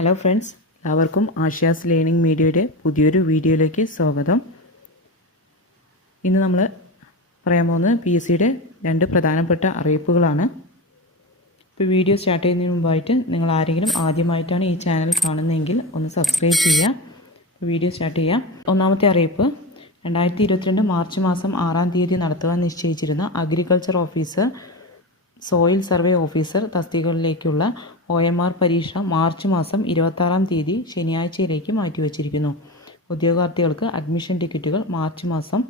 Hello friends, എല്ലാവർക്കും ആഷ്യാസ് learning മീഡിയയുടെ പുതിയൊരു വീഡിയോയിലേക്ക് സ്വാഗതം. ഇന്ന് നമ്മൾ പറയാൻ പോകുന്നത് PSCയുടെ രണ്ട് പ്രധാനപ്പെട്ട അറിയിപ്പുകളാണ്. ഇപ്പോൾ വീഡിയോ സ്റ്റാർട്ട് ചെയ്യുന്നതിന് മുമ്പായിട്ട് നിങ്ങൾ ആരെങ്കിലും ആദ്യമായിട്ടാണ് ഈ ചാനൽ കാണുന്നതെങ്കിൽ ഒന്ന് സബ്സ്ക്രൈബ് ചെയ്യുക. വീഡിയോ സ്റ്റാർട്ട് ചെയ്യാം. ഒന്നാമത്തെ അറിയിപ്പ്, 2022 മാർച്ച് മാസം 6-ാം തീയതി നടത്തുവാൻ നിശ്ചയിച്ചിരുന്ന agriculture officer, soil survey officer തസ്തികകളിലേക്കുള്ള OMR പരീക്ഷ മാർച്ച് മാസം 26-ാം തീയതി ശനിയാഴ്ചയിലേക്ക് മാറ്റിവച്ചിരിക്കുന്നു. ഉദ്യോഗാർത്ഥികൾക്ക് അഡ്മിഷൻ ടിക്കറ്റുകൾ മാർച്ച് മാസം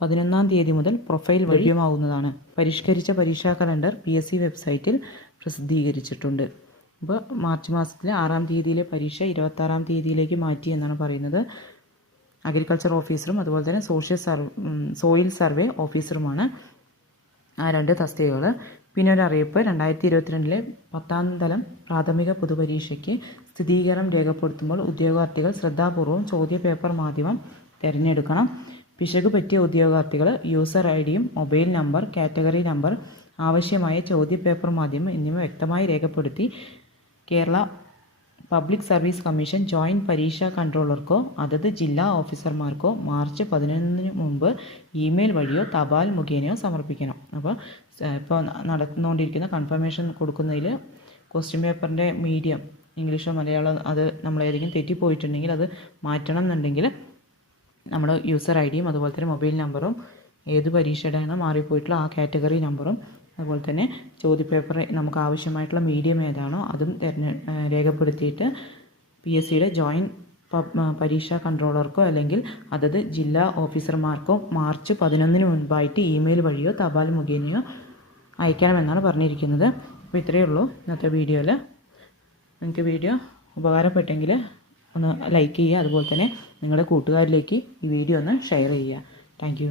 11-ാം തീയതി മുതൽ പ്രൊഫൈൽ ലഭ്യമാവുന്നതാണ്. പരിഷ്കരിച്ച പരീക്ഷാ കലണ്ടർ PSC വെബ്സൈറ്റിൽ പ്രസിദ്ധീകരിച്ചിട്ടുണ്ട്. ഇപ്പോൾ മാർച്ച് മാസത്തിലെ 6-ാം തീയതിയിലെ പരീക്ഷ 26-ാം തീയതിയിലേക്ക് മാറ്റി എന്നാണ് പറയുന്നത്. അഗ്രികൾച്ചർ ഓഫീസറും അതുപോലെ തന്നെ സോയിൽ സർവേ ഓഫീസറുമാണ് ആ രണ്ട് തസ്തികകൾ. പിന്നെ ഒരു അറിയിപ്പ്, 2022 10ാം തലം പ്രാഥമിക പൊതുപരീക്ഷയ്ക്ക് സ്ഥിരീകരണം രേഖപ്പെടുത്തുമ്പോൾ ഉദ്യോഗാർത്ഥികൾ ശ്രദ്ധാപൂർവം ചോദ്യപേപ്പർ മാധ്യമം തിരഞ്ഞെടുക്കണം. പിശക് പറ്റിയ ഉദ്യോഗാർത്ഥികൾ യൂസർ ID-യും മൊബൈൽ നമ്പർ, കാറ്റഗറി നമ്പർ, ആവശ്യമായ ചോദ്യപേപ്പർ മാധ്യമം എന്നിവ വ്യക്തമായി രേഖപ്പെടുത്തി Kerala public service commission joint പരീക്ഷാ കൺട്രോളർക്കോ അതത് ജില്ലാ ഓഫീസർമാർക്കോ മാർച്ച് 11-ന് മുമ്പ് ഇമെയിൽ വഴിയോ തപാൽ മുഖേനയോ സമർപ്പിക്കണം. അപ്പോൾ ഇപ്പോൾ നടന്നുകൊണ്ടിരിക്കുന്ന കൺഫർമേഷൻ കൊടുക്കുന്നതിൽ ക്വസ്റ്റ്യൻ പേപ്പറിൻ്റെ മീഡിയം ഇംഗ്ലീഷോ മലയാളമോ അത് നമ്മളേതെങ്കിലും തെറ്റിപ്പോയിട്ടുണ്ടെങ്കിൽ അത് മാറ്റണം എന്നുണ്ടെങ്കിൽ നമ്മുടെ യൂസർ ID-യും അതുപോലെ തന്നെ മൊബൈൽ നമ്പറും, ഏത് പരീക്ഷയുടെയാണ് മാറിപ്പോയിട്ടുള്ള ആ കാറ്റഗറി നമ്പറും, അതുപോലെ തന്നെ ചോദ്യപേപ്പർ നമുക്ക് ആവശ്യമായിട്ടുള്ള മീഡിയം ഏതാണോ അതും രേഖപ്പെടുത്തിയിട്ട് PSCയുടെ ജോയിൻറ്റ് പരീക്ഷാ കൺട്രോളർക്കോ അല്ലെങ്കിൽ അതത് ജില്ലാ ഓഫീസർമാർക്കോ മാർച്ച് 11-ന് മുൻപായിട്ട് ഇമെയിൽ വഴിയോ തപാൽ മുഖേനയോ അയക്കണമെന്നാണ് പറഞ്ഞിരിക്കുന്നത്. അപ്പോൾ ഇത്രയേ ഉള്ളൂ ഇന്നത്തെ വീഡിയോയിൽ. നിങ്ങൾക്ക് വീഡിയോ ഉപകാരപ്പെട്ടെങ്കിൽ ഒന്ന് ലൈക്ക് ചെയ്യുക, അതുപോലെ തന്നെ നിങ്ങളുടെ കൂട്ടുകാരിലേക്ക് ഈ വീഡിയോ ഒന്ന് ഷെയർ ചെയ്യുക. താങ്ക്